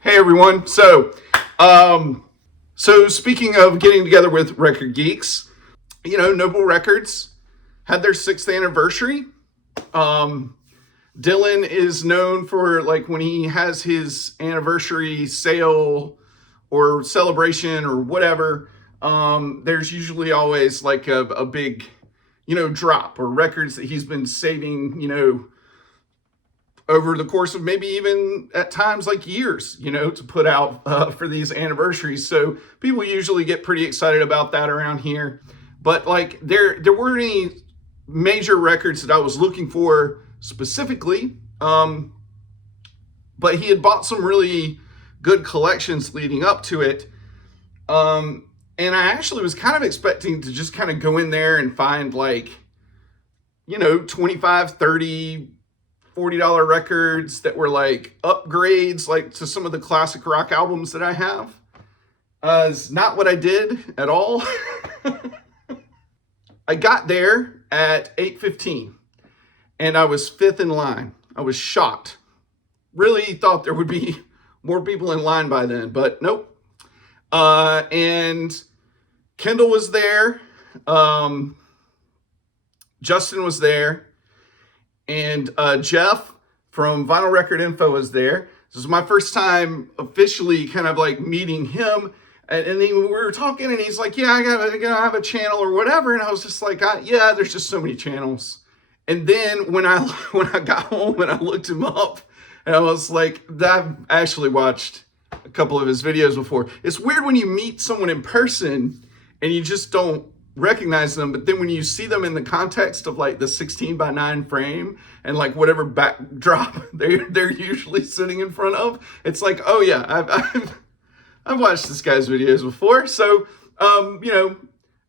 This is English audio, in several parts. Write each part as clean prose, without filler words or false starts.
Hey everyone. So speaking of getting together with record geeks, Noble Records had their 6th anniversary. Um, Dylan is known for like when he has his anniversary sale or celebration or whatever. There's usually always like a big, drop or records that he's been saving, over the course of maybe even at times like years, to put out for these anniversaries. So people usually get pretty excited about that around here. But like there weren't any major records that I was looking for specifically. But he had bought some really good collections leading up to it. And I actually was kind of expecting to just kind of go in there and find like, 25, 30, $40 records that were like upgrades like to some of the classic rock albums that I have. It's not what I did at all. I got there at 8:15 and I was 5th in line. I was shocked. Really thought there would be more people in line by then, but nope. And Kendall was there. Justin was there. And Jeff from Vinyl Record Info was there. This was my first time officially kind of like meeting him. And then we were talking and he's like, yeah, I gotta have a channel or whatever. And I was just like, yeah, there's just so many channels. And then when I got home and I looked him up and I was like, I've actually watched a couple of his videos before. It's weird when you meet someone in person and you just don't recognize them, but then when you see them in the context of like the 16:9 frame and like whatever backdrop they're usually sitting in front of, it's like, oh yeah, I've watched this guy's videos before. So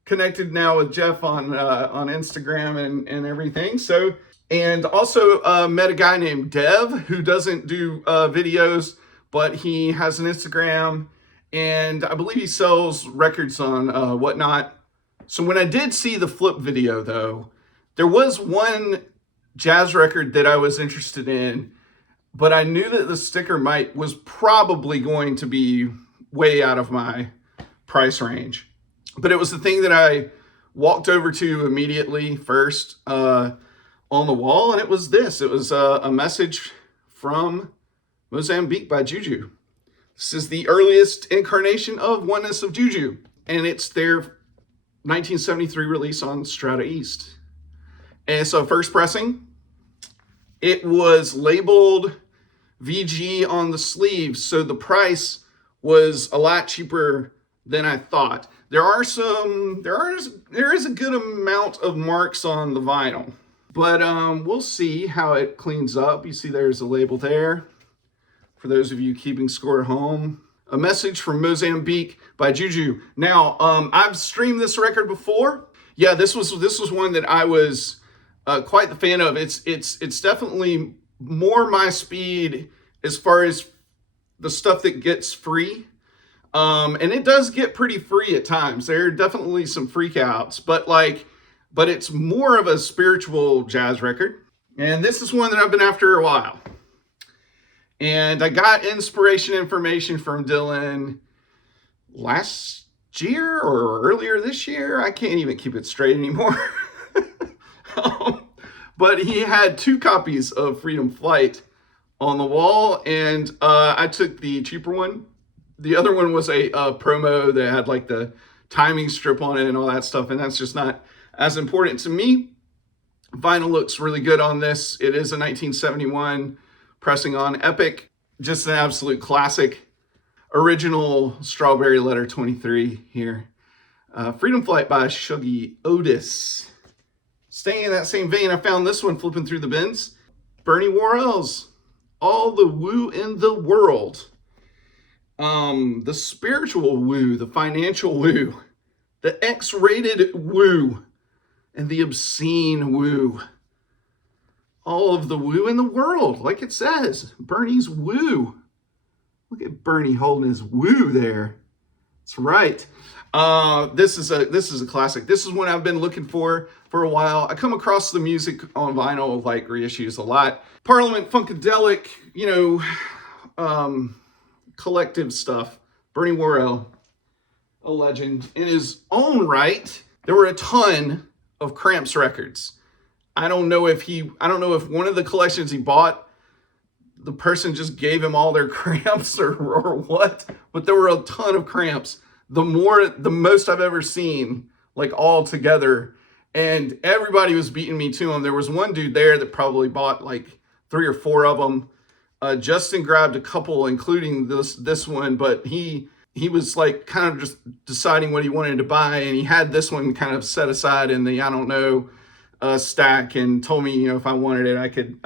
connected now with Jeff on Instagram and everything. So and also met a guy named Dev who doesn't do videos, but he has an Instagram and I believe he sells records on whatnot. So when I did see the flip video, though, there was one jazz record that I was interested in, but I knew that the sticker was probably going to be way out of my price range. But it was the thing that I walked over to immediately first on the wall, and it was this. It was a message from Mozambique by Juju. This is the earliest incarnation of Oneness of Juju, and it's their 1973 release on Strata East. And so first pressing, it was labeled VG on the sleeve, so the price was a lot cheaper than I thought. There is a good amount of marks on the vinyl, but we'll see how it cleans up. You see there's a label there for those of you keeping score at home. A message from Mozambique by Juju. Now, I've streamed this record before. Yeah, this was one that I was quite the fan of. It's definitely more my speed as far as the stuff that gets free. And it does get pretty free at times. There are definitely some freakouts, but it's more of a spiritual jazz record. And this is one that I've been after a while. And I got inspiration information from Dylan last year or earlier this year. I can't even keep it straight anymore. But he had 2 copies of Freedom Flight on the wall, and I took the cheaper one. The other one was a promo that had like the timing strip on it and all that stuff, and that's just not as important to me. Vinyl looks really good on this. It is a 1971 pressing on Epic, just an absolute classic. Original Strawberry Letter 23 here. Freedom Flight by Shuggy Otis. Staying in that same vein, I found this one flipping through the bins. Bernie Worrell's All the Woo in the World. The spiritual woo, the financial woo, the X-rated woo, and the obscene woo. All of the woo in the world, like it says. Bernie's woo. Look at Bernie holding his woo there. That's right. This is a classic. This is one I've been looking for a while. I come across the music on vinyl, like reissues a lot. Parliament Funkadelic, collective stuff. Bernie Worrell, a legend in his own right. There were a ton of Cramps records. I don't know if one of the collections he bought, the person just gave him all their Cramps or what, but there were a ton of Cramps. The most I've ever seen, like all together. And everybody was beating me to them. There was one dude there that probably bought like 3 or 4 of them. Justin grabbed a couple, including this one, but he was like kind of just deciding what he wanted to buy, and he had this one kind of set aside in the I don't know stack, and told me, if I wanted it, I could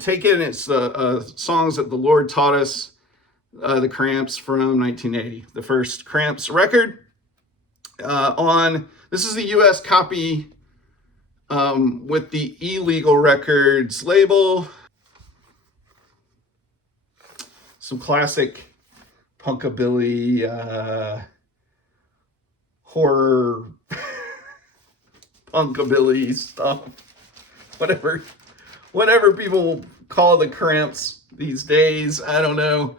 take it. And it's songs that the Lord taught us, the Cramps from 1980, the first Cramps record. This is the U.S. copy with the Illegal Records label. Some classic punkabilly, horror, punkabilly stuff. Whatever people call the Cramps these days, I don't know.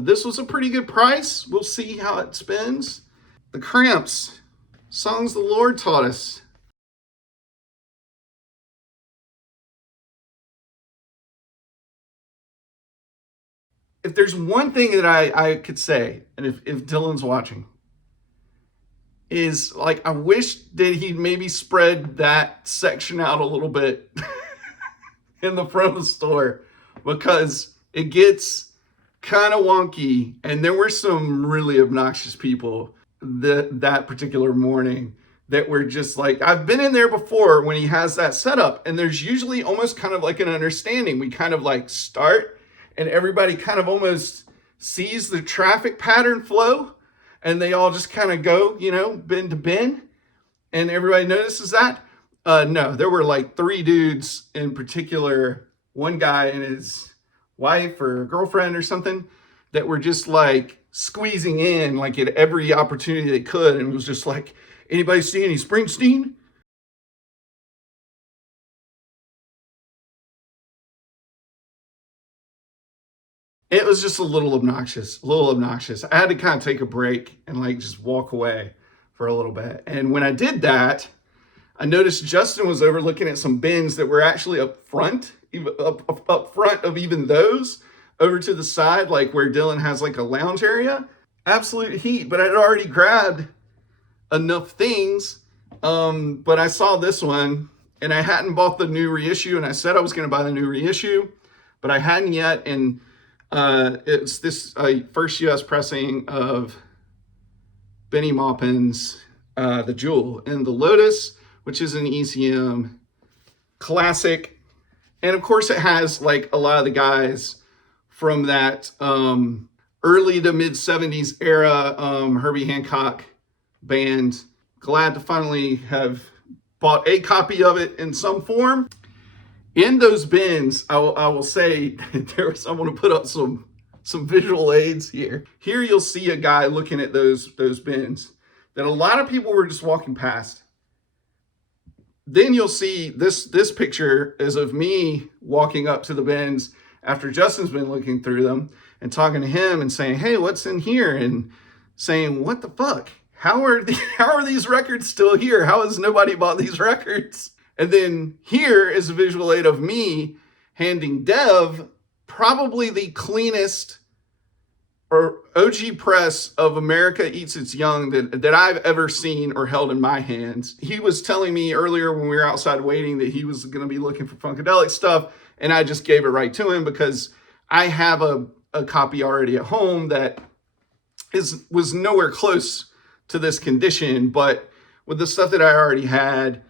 This was a pretty good price. We'll see how it spins. The Cramps, songs the Lord taught us. If there's one thing that I could say, and if Dylan's watching, is like, I wish that he'd maybe spread that section out a little bit in the front of the store, because it gets kind of wonky. And there were some really obnoxious people that particular morning that were just like, I've been in there before when he has that setup, and there's usually almost kind of like an understanding. We kind of like start, and everybody kind of almost sees the traffic pattern flow, and they all just kind of go, bin to bin, and everybody notices that. No, there were like 3 dudes in particular, one guy and his wife or girlfriend or something, that were just like squeezing in like at every opportunity they could, and it was just like, anybody see any Springsteen? It was just a little obnoxious. I had to kind of take a break and like just walk away for a little bit. And when I did that, I noticed Justin was over looking at some bins that were actually up front, up front of even those, over to the side, like where Dylan has like a lounge area. Absolute heat, but I'd already grabbed enough things. But I saw this one, and I hadn't bought the new reissue, and I said I was going to buy the new reissue, but I hadn't yet. And it's this first U.S. pressing of Benny Maupin's The Jewel in the Lotus, which is an ECM classic. And of course it has like a lot of the guys from that early to mid 70s era Herbie Hancock band. Glad to finally have bought a copy of it in some form. In those bins, I will say, I want to put up some visual aids here. Here you'll see a guy looking at those bins that a lot of people were just walking past. Then you'll see this picture is of me walking up to the bins after Justin's been looking through them and talking to him and saying, hey, what's in here? And saying, what the fuck? How are these records still here? How has nobody bought these records? And then here is a visual aid of me handing Dev probably the cleanest or OG press of America Eats Its Young that I've ever seen or held in my hands. He was telling me earlier when we were outside waiting that he was going to be looking for Funkadelic stuff, and I just gave it right to him because I have a copy already at home that was nowhere close to this condition, but with the stuff that I already had,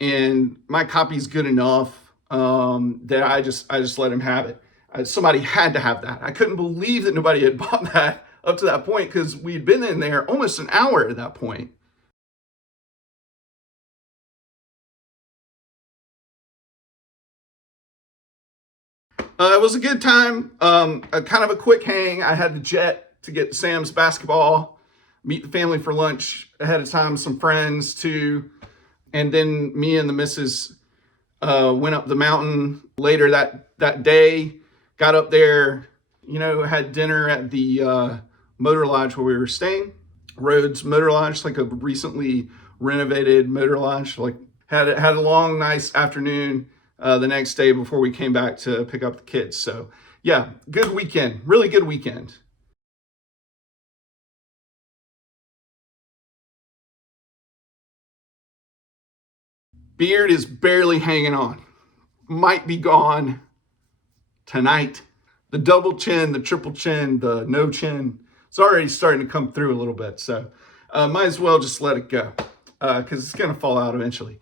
and my copy's good enough that I just let him have it. Somebody had to have that. I couldn't believe that nobody had bought that up to that point, because we'd been in there almost an hour at that point. It was a good time, a kind of a quick hang. I had to jet to get Sam's basketball, meet the family for lunch ahead of time, some friends too. And then me and the missus went up the mountain later that day, got up there, you know, had dinner at the motor lodge where we were staying. Rhodes Motor Lodge, like a recently renovated motor lodge. Like had a long, nice afternoon the next day before we came back to pick up the kids. So yeah, good weekend, really good weekend. Beard is barely hanging on. Might be gone tonight. The double chin, the triple chin, the no chin, it's already starting to come through a little bit. So might as well just let it go because it's going to fall out eventually.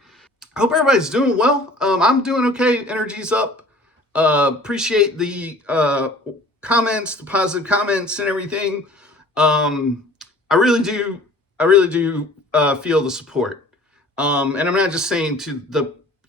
I hope everybody's doing well. I'm doing okay. Energy's up. Appreciate the comments, the positive comments and everything. I really do. I really do feel the support. And I'm not just saying to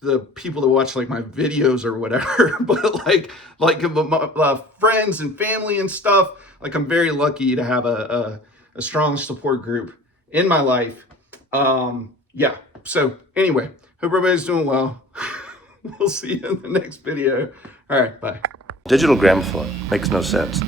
the people that watch like my videos or whatever, but like my friends and family and stuff. Like I'm very lucky to have a strong support group in my life. Yeah. So anyway, hope everybody's doing well. We'll see you in the next video. All right. Bye. Digital gramophone makes no sense.